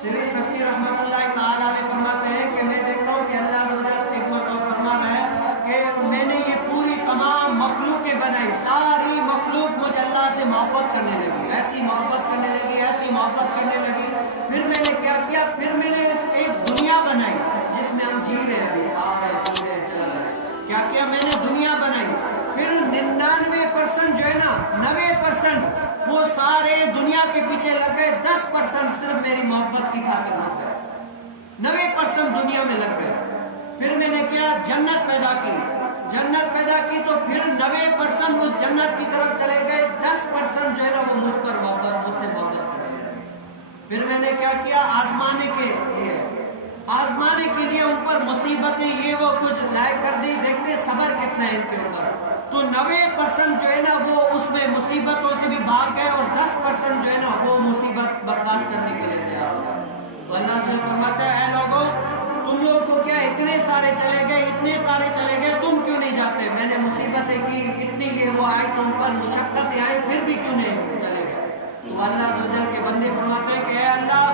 श्री शक्ति रहमत ताला अलैह फरमाते हैं कि मैं देखता हूँ कि अल्लाह एक मरतबा फरमा रहा है कि मैंने ये पूरी तमाम मखलूकें बनाई, सारी मखलूक मुझे अल्लाह से मोहब्बत करने लगी, ऐसी मोहब्बत करने लगी, ऐसी मोहब्बत करने लगी। फिर मैंने क्या किया, फिर मैंने एक दुनिया बनाई जिसमें हम जी रहे हैं, अभी खा रहे पी रहे चल रहे। क्या किया, मैंने दुनिया बनाई। फिर 99% जो है ना, 90% वो सारे दुनिया के पीछे लग गए, 10% सिर्फ मेरी मोहब्बत की खातिर लग गए, 90% दुनिया में लग गए। फिर मैंने क्या, जन्नत पैदा की, जन्नत पैदा की तो फिर 90% उस जन्नत की तरफ चले गए, 10% जो है ना वो मुझ पर मोहब्बत, मुझसे मोहब्बत कर रहे हैं। फिर मैंने क्या किया, आजमाने के लिए उन पर मुसीबतें ये वो कुछ लायक कर दी, देखते सबर कितना है इनके ऊपर। तो 90% जो है ना वो उसमें मुसीबतों से भी भाग गए और 10% जो है ना वो मुसीबत बर्दाश्त करने के लिए तैयार हो गए। तो अल्लाह ताला फरमाता है, ऐ लोगों, तुम लोग को क्या इतने सारे चले गए, इतने सारे चले गए, तुम क्यों नहीं जाते? मैंने मुसीबतें की, इतनी ये वो आए तुम पर, मुशक्कतें आई, फिर भी क्यों नहीं चले गए? तो अल्लाह ताला के बंदे फरमाते हैं कि ऐ अल्लाह,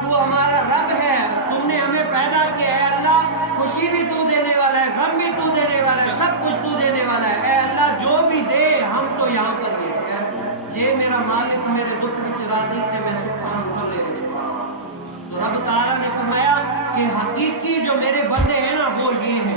तू हमारा रब है, तुमने हमें पैदा किया है अल्लाह, खुशी भी तू देने वाला है, गम भी तू देने वाला है, सब कुछ तू देने वाला है। ऐ अल्लाह, जो भी दे हम तो यहाँ पर भी जे मेरा मालिक मेरे दुख विच राजी थे, मैं सुखां चले विच। तो रब ताला ने फरमाया कि हकीकी जो मेरे बंदे हैं ना वो ये हैं,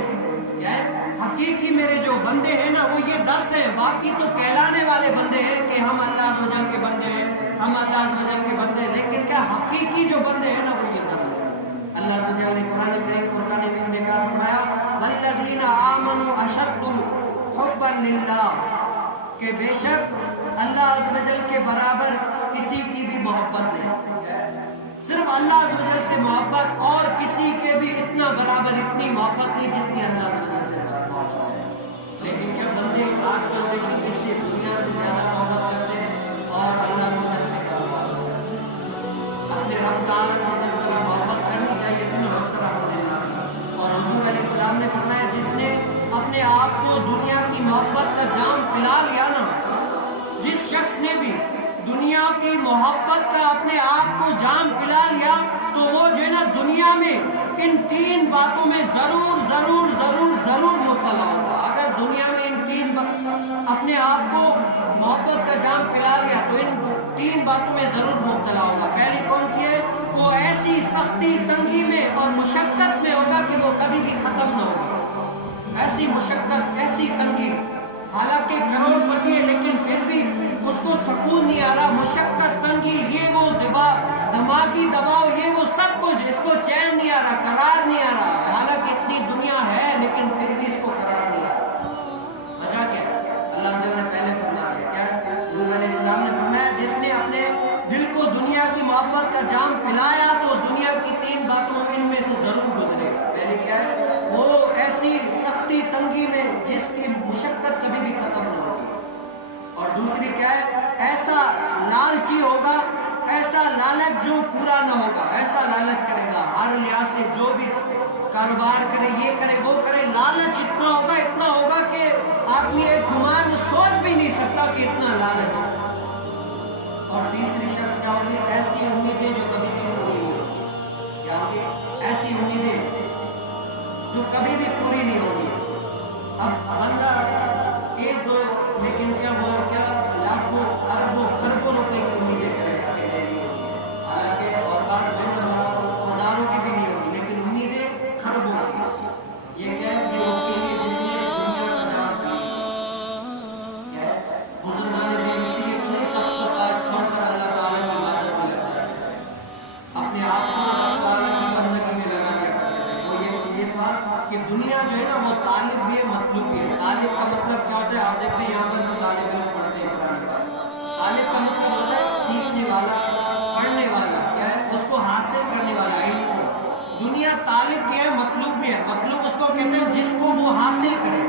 क्या है? हकीकी मेरे जो बंदे हैं ना वो ये 10 हैं, बाकी तो कहलाने वाले बंदे हैं कि हम अल्लाह अज़्ज़ व जल के बंदे हैं, हम अल्लाह अज़्ज़ व जल के बंदे हैं, लेकिन क्या हकीकी जो बंदे हैं ना वो ये 10 हैं। अल्लाह अज़्ज़ व जल ने कुरान करीम फुरकान में क्या फरमाया, वल्लज़ीना आमनू अशद्दु हुब्बन लिल्लाह, कि बेशक अल्लाह अज़्ज़ व जल के बराबर किसी की भी मोहब्बत नहीं, सिर्फ अल्लाह अज़्ज़ व जल से मोहब्बत, और किसी के भी इतना बराबर इतनी मोहब्बत नहीं जितनी अल्लाह अज़्ज़ व जल से मोहब्बत है। लेकिन क्या बंदे आजकल देखिए किससे दुनिया से ज्यादा मोहब्बत करते हैं और अल्लाह अज़्ज़ व जल से कम मोहब्बत। अपने रब ताला से जिस तरह मोहब्बत करनी चाहिए तुम्हें उस तरह होने लगी। और हुज़ूर अलैहिस्सलाम ने फरमाया, जिसने अपने आप को दुनिया की मोहब्बत का जाम पिला लिया ना, जिस शख्स ने भी दुनिया की मोहब्बत का अपने आप को जाम पिला लिया, तो वो जो है ना दुनिया में इन 3 बातों में जरूर जरूर जरूर जरूर मुब्तला होगा। अगर दुनिया में इन 3 अपने आप को मोहब्बत का जाम पिला लिया तो इन 3 बातों में जरूर मुब्तला होगा। पहली कौन सी है? वो ऐसी सख्ती तंगी में और मुशक्कत में होगा कि वो कभी भी खत्म ना होगा। ऐसी मुशक्कत, ऐसी तंगी, हालांकि करोड़पति है लेकिन फिर भी उसको सुकून नहीं आ रहा, मुशक्कत, तंगी, ये वो दिमागी दबाव, ये वो सब कुछ, इसको चैन नहीं आ रहा, करार नहीं आ रहा। हालांकि इतनी दुनिया है लेकिन फिर भी इसको करार नहीं आ रहा। वजह क्या? अल्लाह ताला ने पहले फरमा दिया, क्या? हुज़ूर अलैहिस्सलाम ने फरमाया, जिसने अपने दिल को दुनिया की मोहब्बत का जाम पिलाया तो दुनिया की 3 बातों इनमें से जरूर गुजरेगा। पहली क्या है? वो ऐसी सख्ती तंगी में जिसकी मुशक्कत कभी भी खत्म ना होगी। और दूसरी क्या है? ऐसा लालची होगा, ऐसा लालच जो पूरा ना होगा, ऐसा लालच करेगा हर लिहाज से, जो भी कारोबार करे, ये करे, वो करे, लालच इतना होगा कि आदमी एक गुमान सोच भी नहीं सकता कि इतना लालच। और तीसरी शख्स क्या होगी? ऐसी उम्मीदें जो कभी भी पूरी नहीं होगी। क्या होगी? ऐसी उम्मीदें जो कभी भी पूरी नहीं होगी। अब बंदा 1-2, लेकिन क्या वो क्या लाखों अरबों खरबों रुपए की उम्मीदें करेगा, हालांकि औकात जो है वो हजारों की भी नहीं होगी, लेकिन उम्मीदें खरबों की। ये क्या है? ये उसके लिए जिसने दुनिया का जाम पिया है। बुजुर्गान दीन इसलिए अपने तख्त को ताज छोड़कर अल्लाह ताला की इबादत में लग जाते थे, अपने आप को अल्लाह ताला की बंदगी में लगा दिया करते थे। वो ये था कि दुनिया जो है ना वो तालिब भी है, मतलूब भी है। तालिब का मतलब क्या होता है? आप देखते हैं यहाँ पर तो तालिब इल्म पढ़ते हैं कुरान पर। तालिब का मतलब होता है सीखने वाला, पढ़ने वाला, क्या है? उसको हासिल करने वाला, इल्म को। दुनिया तालिब भी है, मतलूब भी है। मतलूब उसको कहते हैं जिसको वो हासिल करे।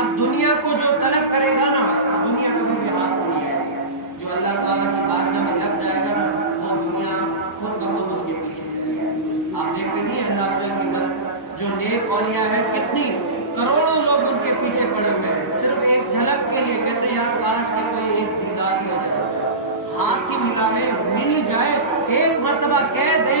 अब दुनिया को जो तलब करेगा ना, दुनिया कभी भी हाथ में नहीं आएगी। जो अल्लाह ताला की बारगाह में लग जाएगा ना, वो दुनिया खुद ब खुद उसके पीछे चलेगी। आप देखते नहीं अल्लाह ताला के बंदे जो नेक औलिया है, कितनी करोड़ों लोग उनके पीछे पड़े हुए हैं, सिर्फ एक झलक के लिए। कहते हैं यार काश कि कोई एक दीदार ही हो जाए, हाथ ही मिला ले, मिल जाए, एक मर्तबा कह दे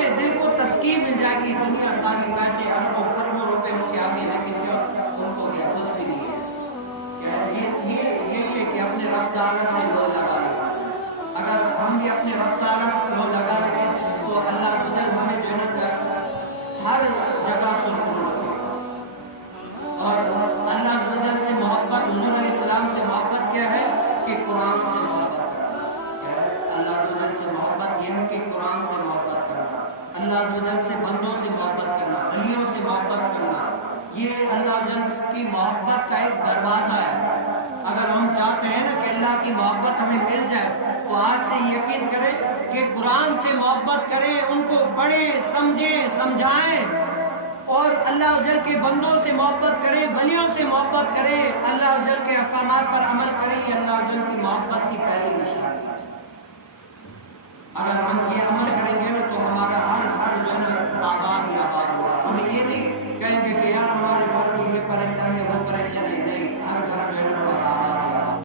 مسلمانوں سے محبت کرنا، اللہ عز و جل سے بندوں سے محبت کرنا، ولیوں سے محبت کرنا، یہ اللہ عز و جل کی محبت کا ایک دروازہ ہے۔ اگر ہم چاہتے ہیں نا کہ اللہ کی محبت ہمیں مل جائے تو آج سے یقین کریں کہ قرآن سے محبت کریں، ان کو پڑھیں، سمجھیں، سمجھائیں، اور اللہ عز و جل کے بندوں سے محبت کریں، ولیوں سے محبت کریں، اللہ عز و جل کے احکامات پر عمل کریں۔ یہ اللہ عز و جل کی محبت کی پہلی نشانی ہے۔ اگر ہم یہ عمل کریں گے نا